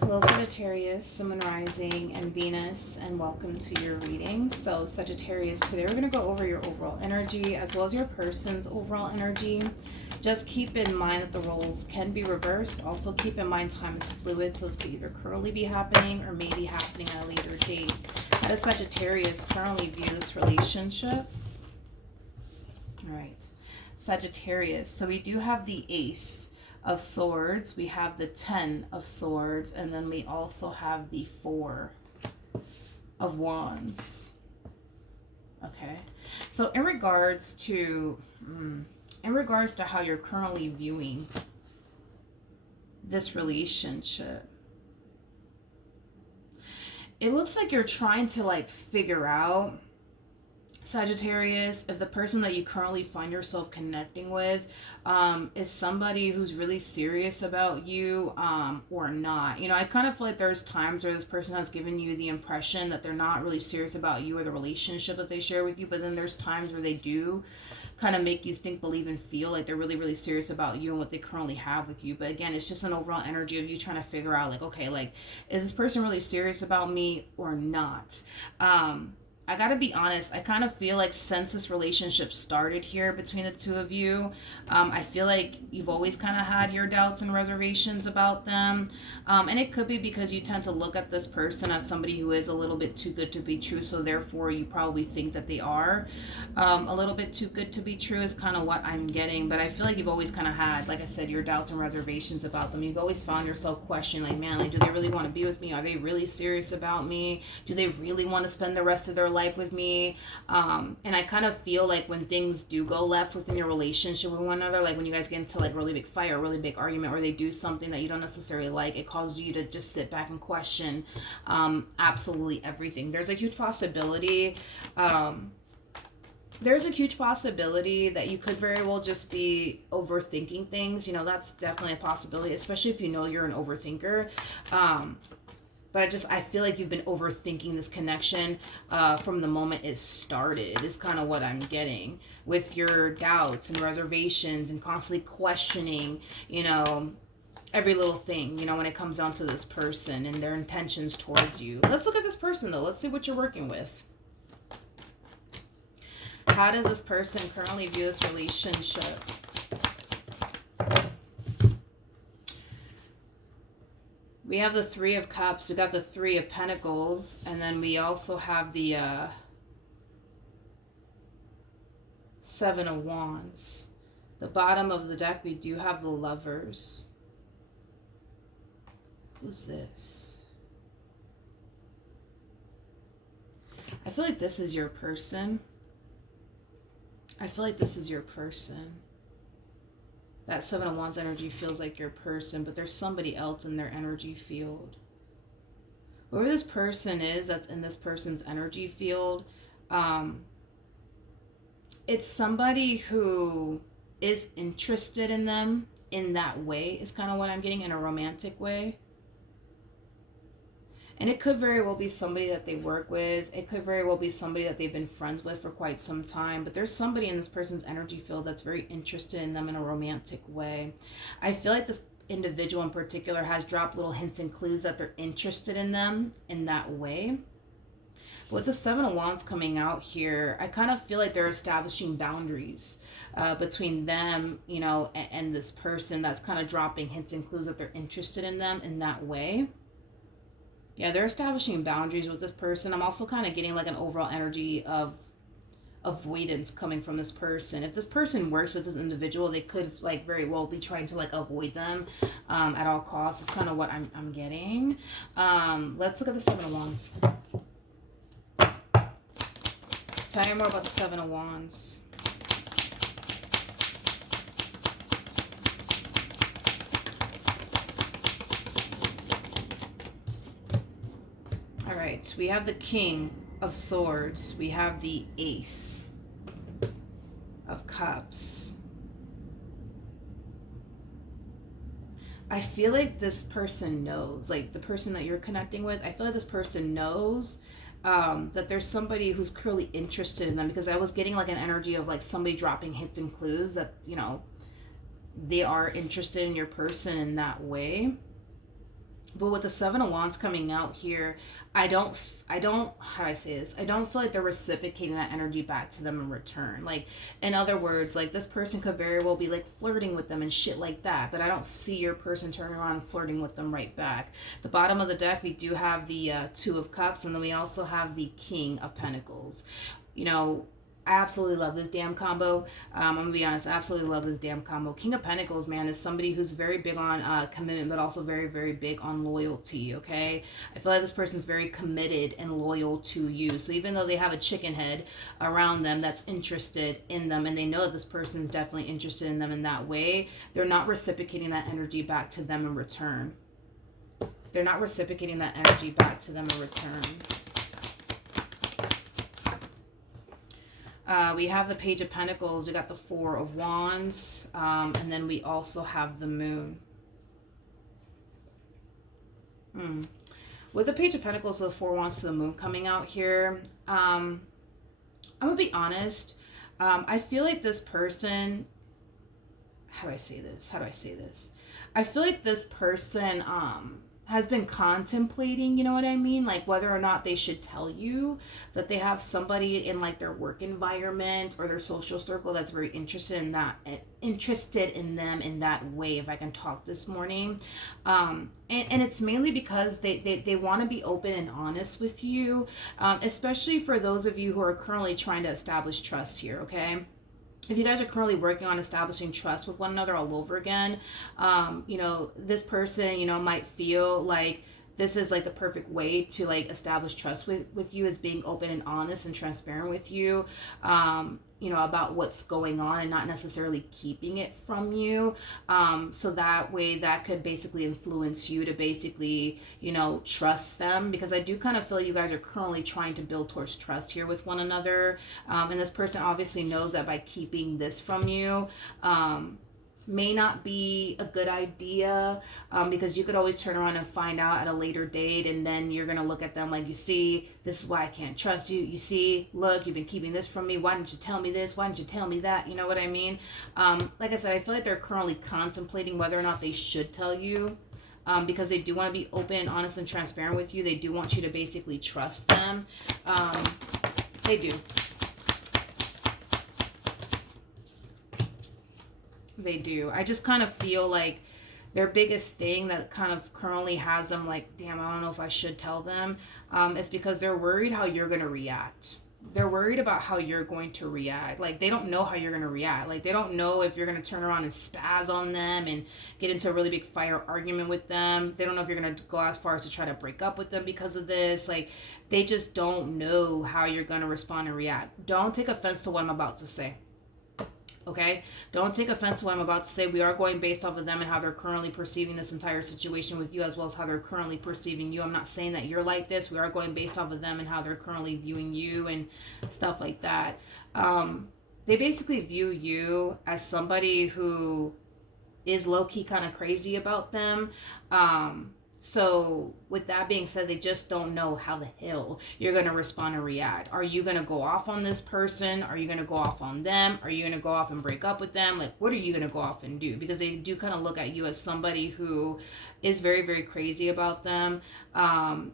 Hello Sagittarius, Sun, Moon, Rising, and Venus, and welcome to your reading. So Sagittarius, today we're going to go over your overall energy as well as your person's overall energy. Just keep in mind that the roles can be reversed. Also keep in mind time is fluid, so this could either currently be happening or maybe happening at a later date. How does Sagittarius currently view this relationship? All right, Sagittarius. So we do have the Ace of Swords, we have the 10 of Swords, and then we also have the 4 of Wands. Okay, so in regards to how you're currently viewing this relationship, it looks like you're trying to like figure out, Sagittarius, if the person that you currently find yourself connecting with is somebody who's really serious about you or not. You know, I kind of feel like there's times where this person has given you the impression that they're not really serious about you or the relationship that they share with you, but then there's times where they do kind of make you think, believe, and feel like they're really, really serious about you and what they currently have with you. But again, it's just an overall energy of you trying to figure out, like, okay, like, is this person really serious about me or not? I gotta be honest, I kind of feel like since this relationship started here between the two of you, I feel like you've always kind of had your doubts and reservations about them. And it could be because you tend to look at this person as somebody who is a little bit too good to be true, so therefore you probably think that they are a little bit too good to be true, is kind of what I'm getting. But I feel like you've always kind of had, like I said, your doubts and reservations about them. You've always found yourself questioning, like, man, like, do they really want to be with me? Are they really serious about me? Do they really want to spend the rest of their life with me? And I kind of feel like when things do go left within your relationship with one another, like when you guys get into like really big fight or really big argument, or they do something that you don't necessarily like, it causes you to just sit back and question absolutely everything. There's a huge possibility that you could very well just be overthinking things. You know, that's definitely a possibility, especially if you know you're an overthinker. But I feel like you've been overthinking this connection from the moment it started, is kind of what I'm getting, with your doubts and reservations and constantly questioning, you know, every little thing, you know, when it comes down to this person and their intentions towards you. Let's look at this person, though. Let's see what you're working with. How does this person currently view this relationship? We have the 3 of Cups, we got the 3 of Pentacles, and then we also have the 7 of Wands. The bottom of the deck, we do have the Lovers. Who's this? I feel like this is your person. That 7 of Wands energy feels like your person, but there's somebody else in their energy field. Whoever this person is that's in this person's energy field, it's somebody who is interested in them in that way, is kind of what I'm getting, in a romantic way. And it could very well be somebody that they work with. It could very well be somebody that they've been friends with for quite some time. But there's somebody in this person's energy field that's very interested in them in a romantic way. I feel like this individual in particular has dropped little hints and clues that they're interested in them in that way. But with the 7 of Wands coming out here, I kind of feel like they're establishing boundaries between them, you know, and this person that's kind of dropping hints and clues that they're interested in them in that way. Yeah, they're establishing boundaries with this person. I'm also kind of getting like an overall energy of avoidance coming from this person. If this person works with this individual, they could like very well be trying to like avoid them at all costs. It's kind of what I'm getting. Let's look at the 7 of Wands. Tell me more about the 7 of Wands. Alright, we have the King of Swords. We have the Ace of Cups. I feel like this person knows, like the person that you're connecting with, I feel like this person knows that there's somebody who's clearly interested in them, because I was getting like an energy of like somebody dropping hints and clues that, you know, they are interested in your person in that way. But with the Seven of Wands coming out here, how do I say this? I don't feel like they're reciprocating that energy back to them in return. Like, in other words, like this person could very well be like flirting with them and shit like that. But I don't see your person turning around and flirting with them right back. The bottom of the deck, we do have the Two of Cups, and then we also have the King of Pentacles. You know, I absolutely love this damn combo. I'm gonna be honest, I absolutely love this damn combo. King of Pentacles, man, is somebody who's very big on commitment, but also very, very big on loyalty, okay? I feel like this person's very committed and loyal to you. So even though they have a chicken head around them that's interested in them, and they know that this person's definitely interested in them in that way, they're not reciprocating that energy back to them in return. They're not reciprocating that energy back to them in return. We have the Page of Pentacles, we got the Four of Wands, and then we also have the Moon. With the Page of Pentacles, the Four of Wands to the Moon coming out here, I'm going to be honest, I feel like this person, how do I say this? I feel like this person has been contemplating, you know what I mean? Like whether or not they should tell you that they have somebody in like their work environment or their social circle that's very interested in them in that way, if I can talk this morning. And it's mainly because they want to be open and honest with you, especially for those of you who are currently trying to establish trust here, okay? If you guys are currently working on establishing trust with one another all over again, you know, this person, you know, might feel like this is like the perfect way to like establish trust with you, is being open and honest and transparent with you, you know, about what's going on and not necessarily keeping it from you. So that way that could basically influence you to basically, you know, trust them, because I do kind of feel you guys are currently trying to build towards trust here with one another. And this person obviously knows that by keeping this from you, may not be a good idea, because you could always turn around and find out at a later date, and then you're gonna look at them like, you see, this is why I can't trust you. You see, look, you've been keeping this from me. Why didn't you tell me this? Why didn't you tell me that? You know what I mean? Like I said, I feel like they're currently contemplating whether or not they should tell you, because they do want to be open, honest, and transparent with you. They do want you to basically trust them. They do. They do. I just kind of feel like their biggest thing that kind of currently has them like, damn, I don't know if I should tell them, is because they're worried how you're going to react. They're worried about how you're going to react. Like, they don't know how you're going to react. Like, they don't know if you're going to turn around and spaz on them and get into a really big fire argument with them. They don't know if you're going to go as far as to try to break up with them because of this. Like, they just don't know how you're going to respond and react. Don't take offense to what I'm about to say. Okay? Don't take offense to what I'm about to say. We are going based off of them and how they're currently perceiving this entire situation with you, as well as how they're currently perceiving you. I'm not saying that you're like this. We are going based off of them and how they're currently viewing you and stuff like that. They basically view you as somebody who is low-key kind of crazy about them. So with that being said, they just don't know how the hell you're going to respond and react. Are you going to go off on this person? Are you going to go off on them? Are you going to go off and break up with them? Like, what are you going to go off and do? Because they do kind of look at you as somebody who is very, very crazy about them.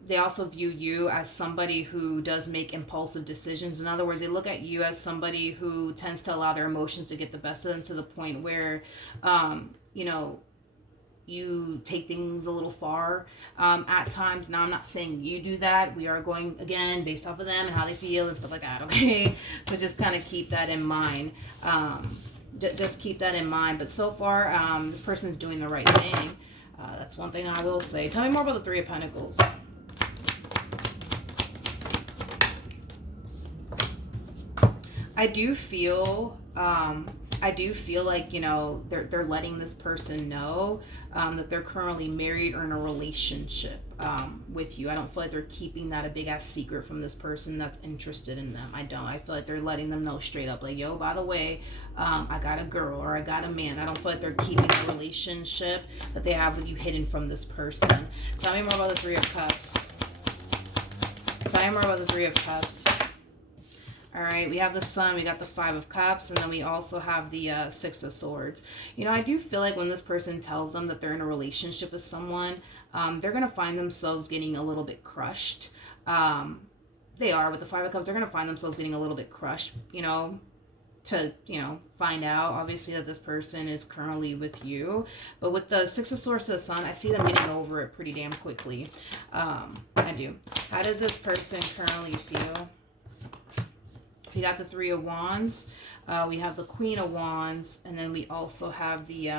They also view you as somebody who does make impulsive decisions. In other words, they look at you as somebody who tends to allow their emotions to get the best of them, to the point where, you know, you take things a little far at times. Now, I'm not saying you do that. We are going, again, based off of them and how they feel and stuff like that, okay? So just kind of keep that in mind. Just keep that in mind. But so far, this person's doing the right thing. That's one thing I will say. Tell me more about the Three of Pentacles. I do feel like, you know, they're letting this person know that they're currently married or in a relationship with you. I don't feel like they're keeping that a big ass secret from this person that's interested in them. I don't. I feel like they're letting them know straight up, like, yo, by the way, I got a girl or I got a man. I don't feel like they're keeping the relationship that they have with you hidden from this person. Tell me more about the Three of Cups. Tell me more about the Three of Cups. All right, we have the Sun, we got the Five of Cups, and then we also have the Six of Swords. I do feel like when this person tells them that they're in a relationship with someone, they're going to find themselves getting a little bit crushed. They are, with the Five of Cups, they're going to find themselves getting a little bit crushed, to find out obviously that this person is currently with you. But with the Six of Swords to the Sun, I see them getting over it pretty damn quickly. I do. How does this person currently feel? We got the Three of Wands, we have the Queen of Wands, and then we also have the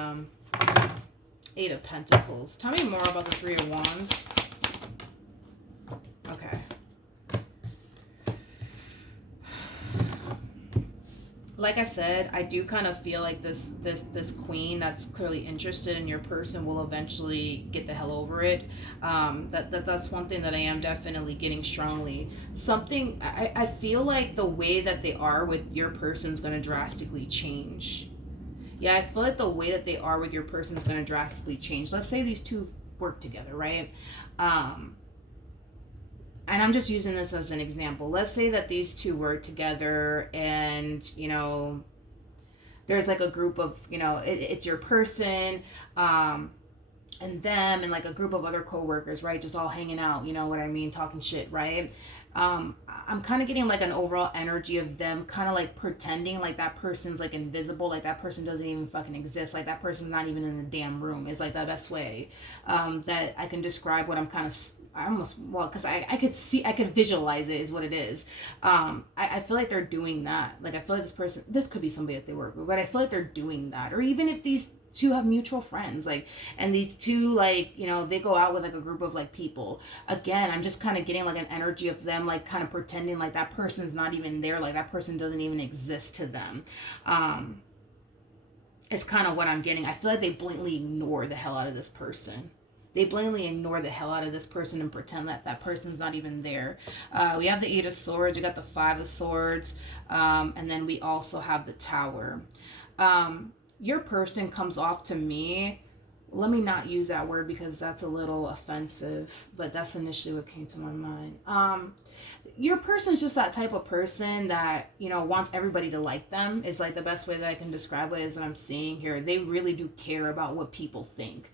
Eight of Pentacles. Tell me more about the Three of Wands. Okay. Like I said, I do kind of feel like this queen that's clearly interested in your person will eventually get the hell over it. That's one thing that I am definitely getting strongly. I feel like the way that they are with your person is going to drastically change. Yeah, I feel like the way that they are with your person is going to drastically change. Let's say these two work together, right? And I'm just using this as an example. Let's say that these two work together and, there's like a group of, it's your person, and them and like a group of other coworkers, right? Just all hanging out, you know what I mean? Talking shit, right? I'm kind of getting like an overall energy of them kind of like pretending like that person's like invisible, like that person doesn't even fucking exist, like that person's not even in the damn room is like the best way that I can describe what I'm kind of, because I could visualize it is what it is. I feel like they're doing that. Like I feel like this could be somebody that they work with, but I feel like they're doing that. Or even if these two have mutual friends, like, and these two, like, they go out with like a group of like people. Again, I'm just kind of getting like an energy of them like kind of pretending like that person's not even there, like that person doesn't even exist to them. It's kind of what I'm getting. I feel like they blatantly ignore the hell out of this person. They blatantly ignore the hell out of this person and pretend that that person's not even there. We have the Eight of Swords, we got the Five of Swords, and then we also have the Tower. Your person comes off to me, let me not use that word because that's a little offensive, but that's initially what came to my mind. Your person's just that type of person that, wants everybody to like them, is like the best way that I can describe it is what I'm seeing here. They really do care about what people think.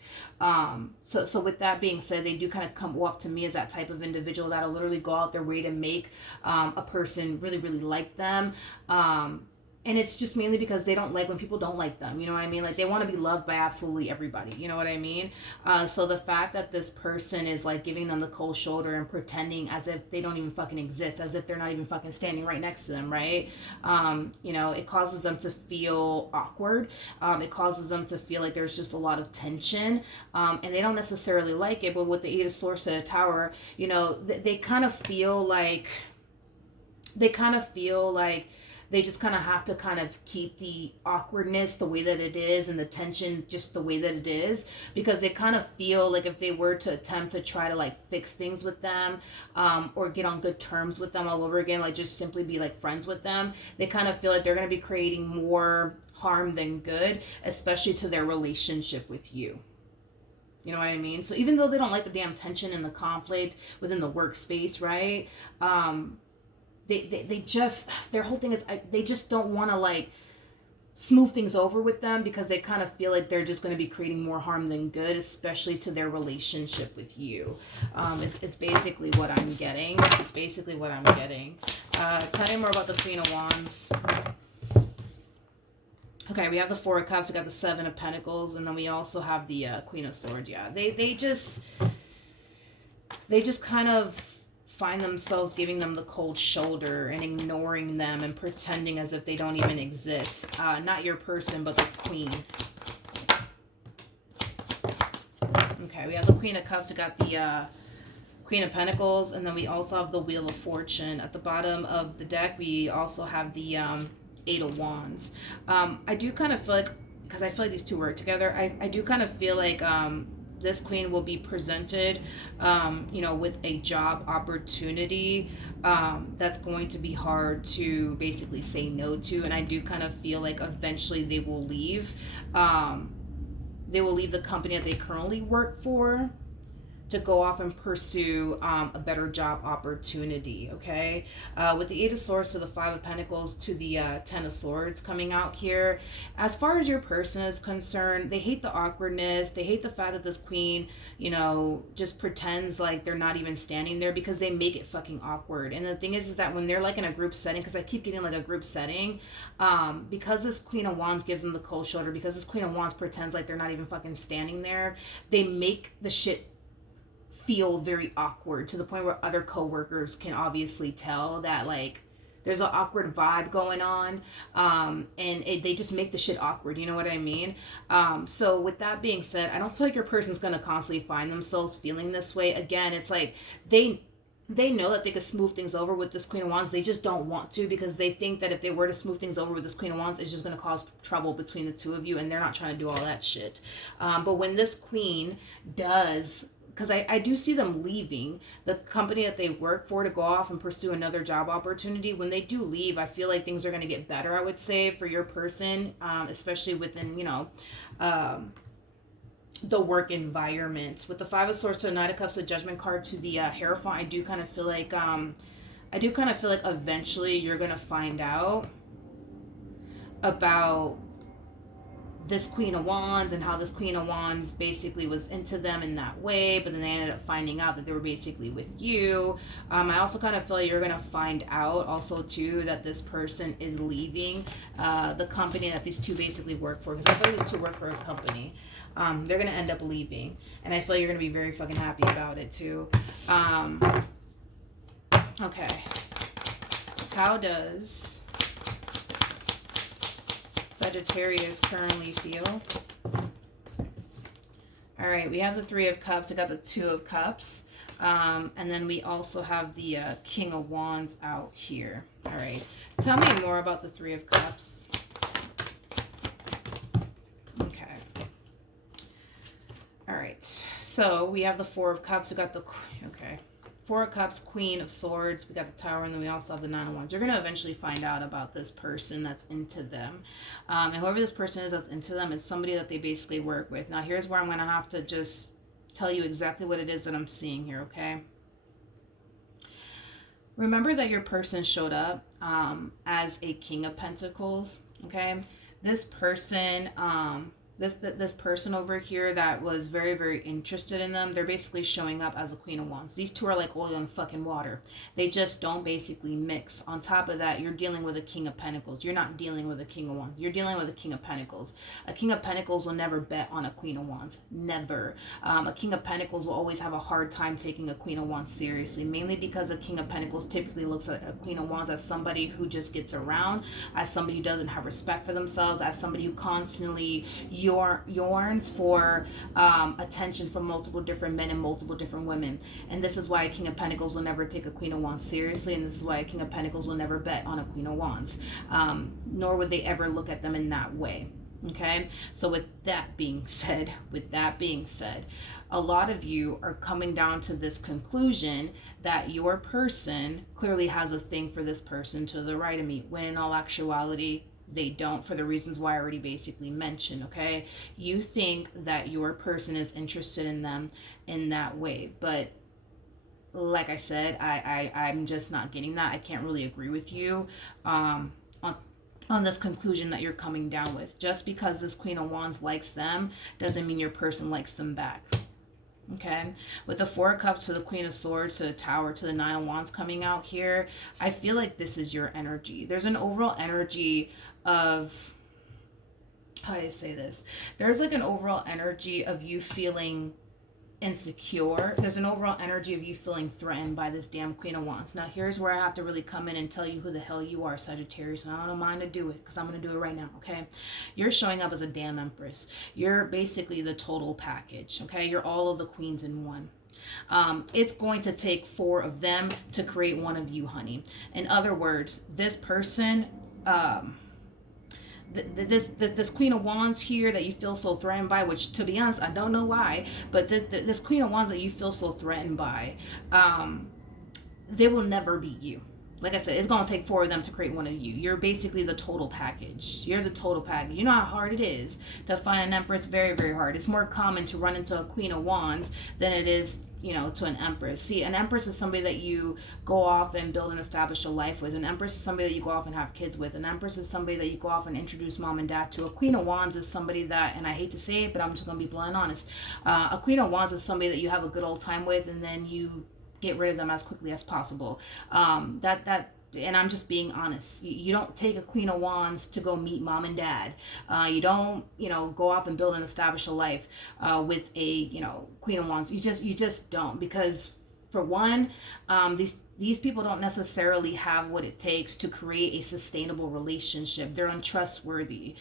So with that being said, they do kind of come off to me as that type of individual that'll literally go out their way to make a person really, really like them. And it's just mainly because they don't like when people don't like them. You know what I mean? Like they want to be loved by absolutely everybody. You know what I mean? So the fact that this person is like giving them the cold shoulder and pretending as if they don't even fucking exist, as if they're not even fucking standing right next to them, right? It causes them to feel awkward. It causes them to feel like there's just a lot of tension. And they don't necessarily like it. But with the Eight of Swords to the Tower, they kind of feel like they just kind of have to kind of keep the awkwardness the way that it is and the tension just the way that it is, because they kind of feel like if they were to attempt to try to like fix things with them or get on good terms with them all over again, like just simply be like friends with them, they kind of feel like they're going to be creating more harm than good, especially to their relationship with you. You know what I mean? So even though they don't like the damn tension and the conflict within the workspace, right? They just, their whole thing is they just don't want to like smooth things over with them because they kind of feel like they're just going to be creating more harm than good, especially to their relationship with you. It's basically what I'm getting. Tell me more about the Queen of Wands. Okay, we have the Four of Cups, we got the Seven of Pentacles, and then we also have the Queen of Swords. Yeah, they just kind of find themselves giving them the cold shoulder and ignoring them and pretending as if they don't even exist. Not your person, but the queen. Okay, we have the Queen of Cups, we got the Queen of Pentacles, and then we also have the Wheel of Fortune. At the bottom of the deck, we also have the Eight of Wands. I do kind of feel like, because I feel like these two work together, I do kind of feel like this queen will be presented, with a job opportunity that's going to be hard to basically say no to. And I do kind of feel like eventually they will leave. They will leave the company that they currently work for to go off and pursue a better job opportunity, okay? With the Eight of Swords to the Five of Pentacles to the Ten of Swords coming out here, as far as your person is concerned, they hate the awkwardness. They hate the fact that this queen, you know, just pretends like they're not even standing there, because they make it fucking awkward. And the thing is that when they're like in a group setting, because I keep getting like a group setting, because this Queen of Wands gives them the cold shoulder, because this Queen of Wands pretends like they're not even fucking standing there, they make the shit feel very awkward, to the point where other coworkers can obviously tell that like there's an awkward vibe going on, they just make the shit awkward, you know what I mean? So with that being said, I don't feel like your person's gonna constantly find themselves feeling this way. Again, it's like they know that they could smooth things over with this Queen of Wands. They just don't want to, because they think that if they were to smooth things over with this Queen of Wands, it's just going to cause trouble between the two of you, and they're not trying to do all that shit. But when this Queen does, because I do see them leaving the company that they work for to go off and pursue another job opportunity. When they do leave, I feel like things are going to get better, I would say, for your person, especially within, you know, the work environment. With the Five of Swords to the Knight of Cups, the Judgment card to the Hierophant, I do kind of feel like eventually you're gonna find out about this Queen of Wands and how this Queen of Wands basically was into them in that way, but then they ended up finding out that they were basically with you. I also kind of feel like you're going to find out also too that this person is leaving the company that these two basically work for, because I feel like these two work for a company. They're going to end up leaving, and I feel like you're going to be very fucking happy about it too. Okay. How does Sagittarius currently feel? All right, we have the Three of Cups. I got the Two of Cups. And then we also have the King of Wands out here. All right. Tell me more about the Three of Cups. Okay. All right. So we have the Four of Cups. We got the... Okay. Four of Cups, Queen of Swords, we got the Tower, and then we also have the Nine of Wands. You're going to eventually find out about this person that's into them. And whoever this person is that's into them, it's somebody that they basically work with. Now, here's where I'm going to have to just tell you exactly what it is that I'm seeing here, okay? Remember that your person showed up as a King of Pentacles, okay? This person... This person over here that was very, very interested in them, they're basically showing up as a Queen of Wands. These two are like oil and fucking water. They just don't basically mix. On top of that, you're dealing with a King of Pentacles. You're not dealing with a King of Wands. You're dealing with a King of Pentacles. A King of Pentacles will never bet on a Queen of Wands. Never. A King of Pentacles will always have a hard time taking a Queen of Wands seriously, mainly because a King of Pentacles typically looks at a Queen of Wands as somebody who just gets around, as somebody who doesn't have respect for themselves, as somebody who constantly yearns for attention from multiple different men and multiple different women. And this is why a King of Pentacles will never take a Queen of Wands seriously, and this is why a King of Pentacles will never bet on a Queen of Wands, nor would they ever look at them in that way. Okay, so with that being said, a lot of you are coming down to this conclusion that your person clearly has a thing for this person to the right of me, when in all actuality they don't, for the reasons why I already basically mentioned, okay? You think that your person is interested in them in that way, but like I said, I'm just not getting that. I can't really agree with you on this conclusion that you're coming down with. Just because this Queen of Wands likes them doesn't mean your person likes them back. Okay, with the Four of Cups to the Queen of Swords to the Tower to the Nine of Wands coming out here, I feel like this is your energy. There's an overall energy of, how do I say this? There's like an overall energy of you feeling insecure. There's an overall energy of you feeling threatened by this damn Queen of Wands. Now, here's where I have to really come in and tell you who the hell you are, Sagittarius, and I don't mind to do it because I'm going to do it right now, okay? You're showing up as a damn Empress. You're basically the total package, okay? You're all of the queens in one. It's going to take four of them to create one of you, honey. In other words, this person... This Queen of Wands here that you feel so threatened by, which to be honest, I don't know why, but this Queen of Wands that you feel so threatened by, they will never be you. like I said, it's going to take four of them to create one of you. You're basically the total package. You're the total package. You know how hard it is to find an Empress? Very, very hard. It's more common to run into a Queen of Wands than it is, to an Empress. See, an Empress is somebody that you go off and build and establish a life with. An Empress is somebody that you go off and have kids with. An Empress is somebody that you go off and introduce mom and dad to. A Queen of Wands is somebody that, and I hate to say it, but I'm just going to be blunt and honest. A Queen of Wands is somebody that you have a good old time with, and then you get rid of them as quickly as possible. And I'm just being honest. You don't take a Queen of Wands to go meet mom and dad. You don't, go off and build and establish a life with a, Queen of Wands. You just don't, because for one, these people don't necessarily have what it takes to create a sustainable relationship. They're untrustworthy.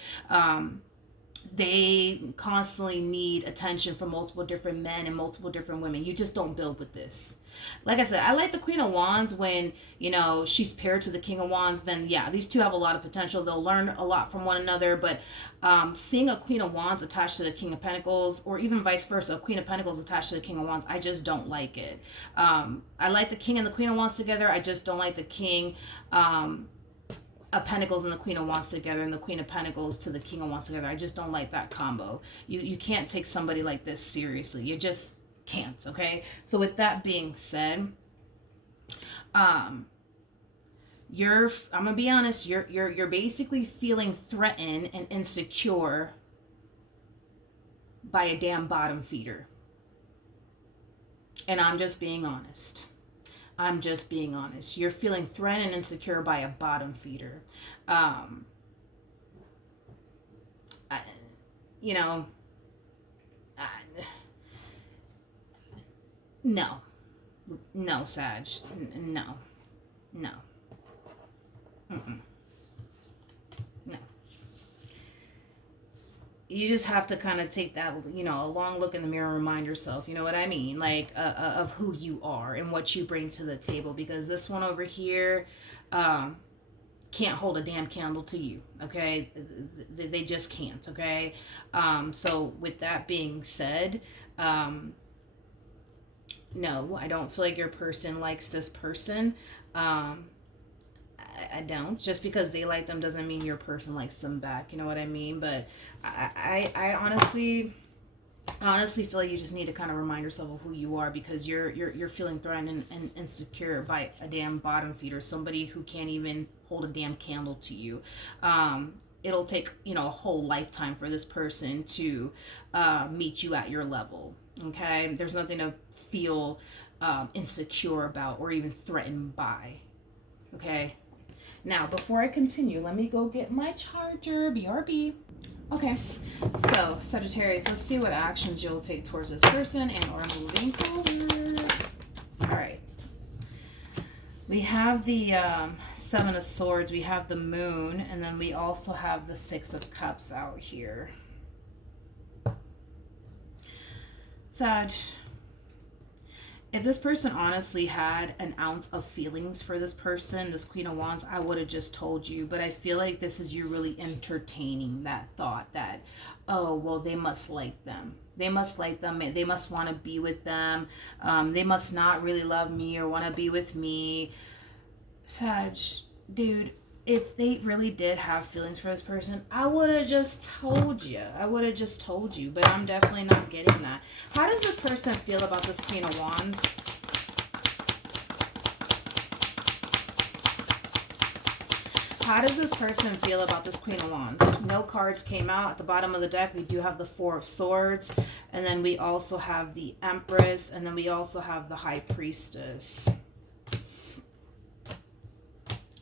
They constantly need attention from multiple different men and multiple different women. You just don't build with this. Like I said, I like the Queen of Wands when, she's paired to the King of Wands. Then, yeah, these two have a lot of potential. They'll learn a lot from one another. But seeing a Queen of Wands attached to the King of Pentacles, or even vice versa, a Queen of Pentacles attached to the King of Wands, I just don't like it. I like the King and the Queen of Wands together. I just don't like the King of Pentacles and the Queen of Wands together, and the Queen of Pentacles to the King of Wands together. I just don't like that combo. You can't take somebody like this seriously. You just can't. Okay, so with that being said, I'm gonna be honest, you're basically feeling threatened and insecure by a damn bottom feeder. And I'm just being honest. You're feeling threatened and insecure by a bottom feeder. No, Sag. No. Mm-mm. No. You just have to kind of take that, a long look in the mirror and remind yourself, you know what I mean? Like, of who you are and what you bring to the table. Because this one over here can't hold a damn candle to you, okay? They just can't, okay? So with that being said, no, I don't feel like your person likes this person. I don't. Just because they like them doesn't mean your person likes them back. You know what I mean? But I honestly feel like you just need to kind of remind yourself of who you are, because you're feeling threatened and insecure by a damn bottom feeder, somebody who can't even hold a damn candle to you. It'll take a whole lifetime for this person to meet you at your level. Okay, there's nothing to feel insecure about or even threatened by. Okay. Now, before I continue, let me go get my charger. BRB. Okay, so Sagittarius, let's see what actions you'll take towards this person and or moving forward. All right. We have the Seven of Swords, we have the Moon, and then we also have the Six of Cups out here. Sag, if this person honestly had an ounce of feelings for this person, this Queen of Wands, I would have just told you. But I feel like this is you really entertaining that thought that, oh, well, they must like them. They must like them. They must want to be with them. They must not really love me or want to be with me. Sag, dude, if they really did have feelings for this person, I would have just told you. But I'm definitely not getting that. How does this person feel about this Queen of Wands? How does this person feel about this Queen of Wands? No cards came out. At the bottom of the deck, we do have the Four of Swords. And then we also have the Empress. And then we also have the High Priestess.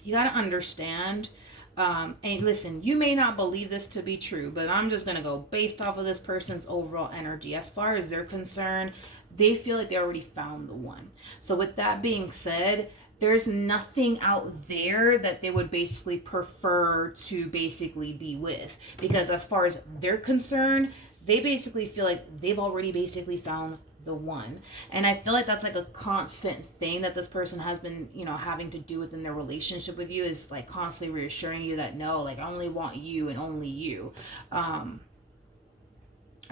You got to understand, and listen, you may not believe this to be true, but I'm just going to go based off of this person's overall energy. As far as they're concerned, they feel like they already found the one. So with that being said, there's nothing out there that they would basically prefer to basically be with. Because as far as they're concerned, they basically feel like they've already basically found the one. And I feel like that's like a constant thing that this person has been, having to do within their relationship with you, is like constantly reassuring you that no, like I only want you and only you. I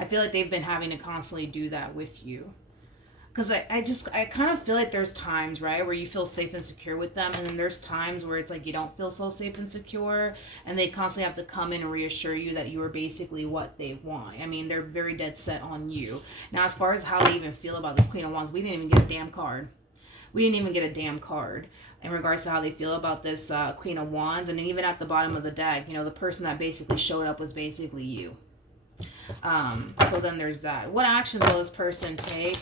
feel like they've been having to constantly do that with you. because I kind of feel like there's times, right, where you feel safe and secure with them, and then there's times where it's like you don't feel so safe and secure, and they constantly have to come in and reassure you that you are basically what they want. I mean, they're very dead set on you. Now, as far as how they even feel about this Queen of Wands, we didn't even get a damn card. We didn't even get a damn card in regards to how they feel about this Queen of Wands. And then even at the bottom of the deck, you know, the person that basically showed up was basically you. So then there's that. What actions will this person take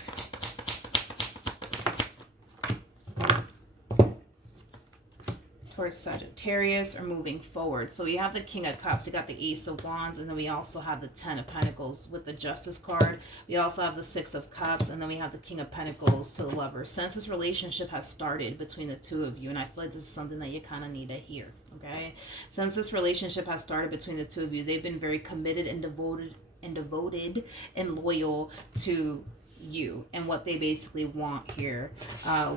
towards Sagittarius or moving forward? So we have the King of Cups, we got the Ace of Wands, and then we also have the Ten of Pentacles with the Justice card. We also have the Six of Cups, and then we have the King of Pentacles to the Lover. Since this relationship has started between the two of you, and I feel like this is something that you kind of need to hear, okay? Since this relationship has started between the two of you, they've been very committed and devoted and loyal to you and what they basically want here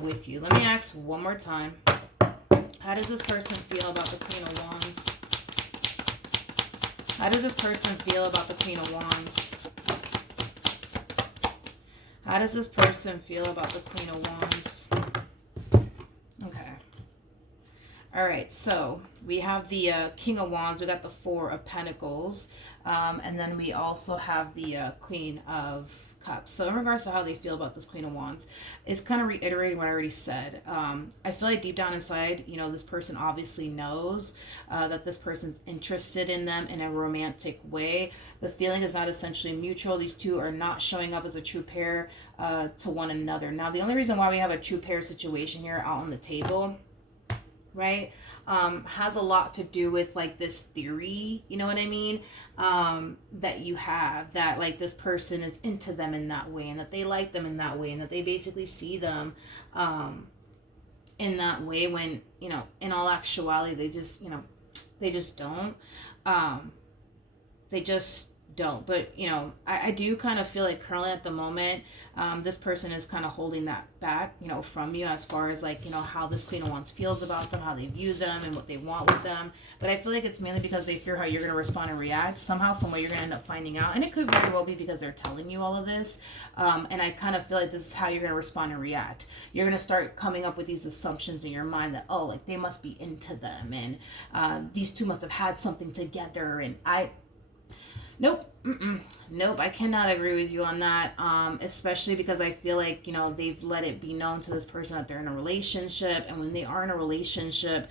with you. Let me ask one more time. How does this person feel about the Queen of Wands? How does this person feel about the Queen of Wands? How does this person feel about the Queen of Wands? Okay. All right, so we have the King of Wands. We got the Four of Pentacles. And then we also have the Queen of Cups. So in regards to how they feel about this Queen of Wands, it's kind of reiterating what I already said. I feel like deep down inside, you know, this person obviously knows that this person's interested in them in a romantic way. The feeling is not essentially mutual. These two are not showing up as a true pair to one another. Now, the only reason why we have a true pair situation here out on the table, right, has a lot to do with like this theory, you know what I mean, that you have, that like this person is into them in that way, and that they like them in that way, and that they basically see them in that way, when, you know, in all actuality they just, you know, they just don't. They just don't. But, you know, I do kind of feel like currently at the moment, this person is kind of holding that back, you know, from you, as far as like, you know, how this Queen of Wands feels about them, how they view them, and what they want with them. But I feel like it's mainly because they fear how you're going to respond and react. Somehow, some way you're going to end up finding out. And it could very well be because they're telling you all of this. And I kind of feel like this is how you're going to respond and react. You're going to start coming up with these assumptions in your mind that, oh, like they must be into them, and these two must have had something together. And nope. Nope. I cannot agree with you on that. Especially because I feel like, you know, they've let it be known to this person that they're in a relationship. And when they are in a relationship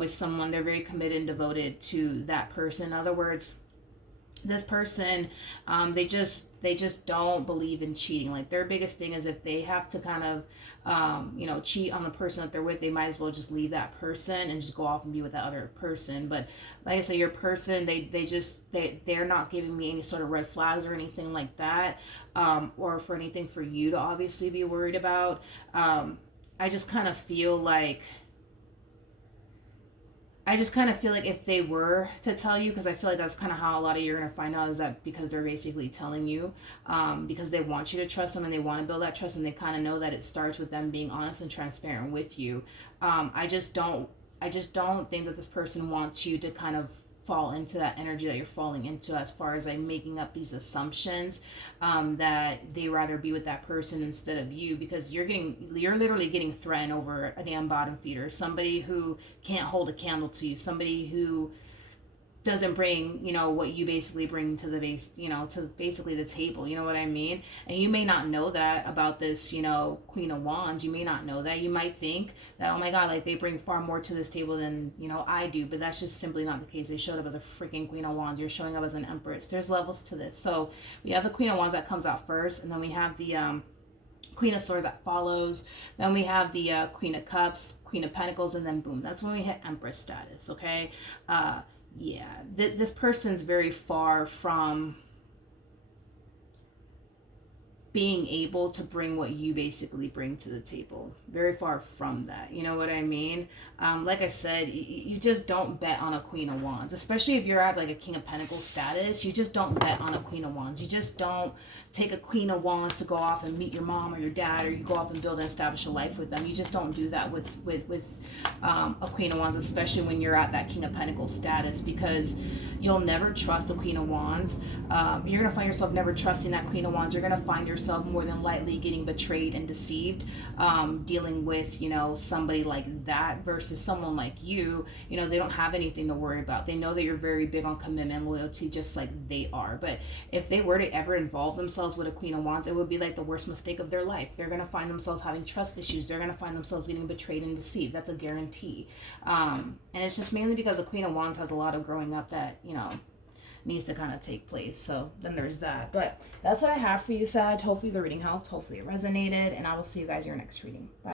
with someone, they're very committed and devoted to that person. In other words, this person, they just don't believe in cheating. Like their biggest thing is if they have to kind of, you know, cheat on the person that they're with, they might as well just leave that person and just go off and be with that other person. But like I said, your person, they're not giving me any sort of red flags or anything like that, or for anything for you to obviously be worried about. I just kind of feel like if they were to tell you, because I feel like that's kind of how a lot of you're going to find out, is that because they're basically telling you, because they want you to trust them and they want to build that trust, and they kind of know that it starts with them being honest and transparent with you. I just don't think that this person wants you to kind of fall into that energy that you're falling into, as far as like making up these assumptions that they rather be with that person instead of you, because you're literally getting threatened over a damn bottom feeder, somebody who can't hold a candle to you, somebody who doesn't bring, you know, what you basically bring to the base, you know, to basically the table, you know what I mean? And you may not know that about this, you know, Queen of Wands. You may not know that. You might think that, oh my God, like they bring far more to this table than, you know, I do, but that's just simply not the case. They showed up as a freaking Queen of Wands. You're showing up as an Empress. There's levels to this. So we have the Queen of Wands that comes out first, and then we have the Queen of Swords that follows. Then we have the Queen of Cups, Queen of Pentacles, and then boom, that's when we hit Empress status. Okay. Yeah, this person's very far from being able to bring what you basically bring to the table. Very far from that. You know what I mean? Like I said, you just don't bet on a Queen of Wands, especially if you're at like a King of Pentacles status. You just don't bet on a Queen of Wands. You just don't take a Queen of Wands to go off and meet your mom or your dad, or you go off and build and establish a life with them. You just don't do that with a Queen of Wands, especially when you're at that King of Pentacles status, because You'll never trust the Queen of Wands. You're going to find yourself never trusting that Queen of Wands. You're going to find yourself more than likely getting betrayed and deceived, dealing with, somebody like that versus someone like you. They don't have anything to worry about. They know that you're very big on commitment and loyalty, just like they are. But if they were to ever involve themselves with a Queen of Wands, it would be like the worst mistake of their life. They're going to find themselves having trust issues. They're going to find themselves getting betrayed and deceived. That's a guarantee. And it's just mainly because the Queen of Wands has a lot of growing up that, needs to kind of take place. So then there's that. But that's what I have for you, Sag. Hopefully the reading helped. Hopefully it resonated. And I will see you guys in your next reading. Bye.